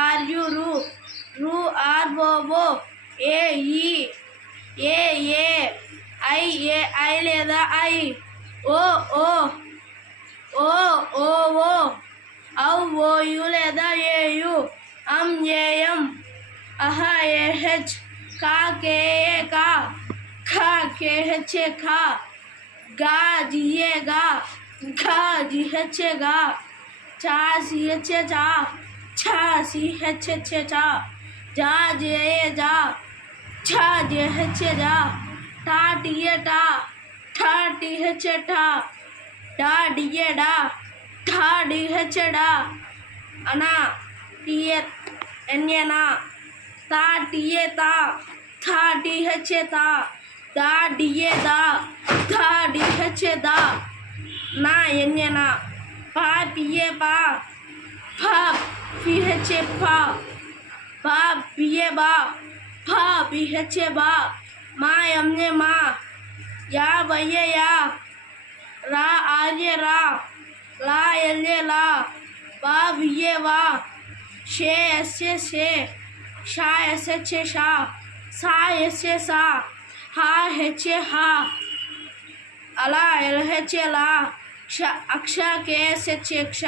Are you రు, రు R O ఓ, ఏ ఈ, ఏ ఐ ఐ లేదా ఐ, ఓ ఓ ఓ ఓ ఓ, ఔ ఓ యు లేదా ఏ యు, ఏఎం, అహ ఏహెచ్, కా కేఏ కా, ఖ కేహెచ్ఏ ఖా, గా జిఏ గా, ఘ జిహెచ్ఏ గా, చా సిహెచ్ఏ చా, ఛ సిహెచ్ఏ ఛ, జా జేఏ జా, ఝ జేహెచ్ఏ జా, టా టిఏ టా, ఠ టిహెచ్ఏ ఠా, డా డిఏ డా, ఢా డిహెచ్ఏ డా, అనా టిఏ ఎన్ఏ నా, తా టిఏ తా, థా డిహెచ్ఏ తా, దా డిఏ దా, ధా డిహెచ్ఏ దా, నా ఎన్ఏ నా, పా పిఏ పా, ఫా పిహెచ్ఏ ఫా, బా బిఏ బా, ఫా బిహెచ్ఏ బా, మా ఎంఏ మా, యా వైఏ యా, రా ఆర్ఏ రా, లా ఎల్ఏ లా, వా విఏ వా, షే ఎస్ఏ షే, షా ఎస్హెచ్ఏ షా, సా ఎస్ఏ సా, హా హెచ్ఏ హా, అలా ఎల్హెచ్ఏ లా, అక్ష కేఎస్హెచ్ఏ క్ష.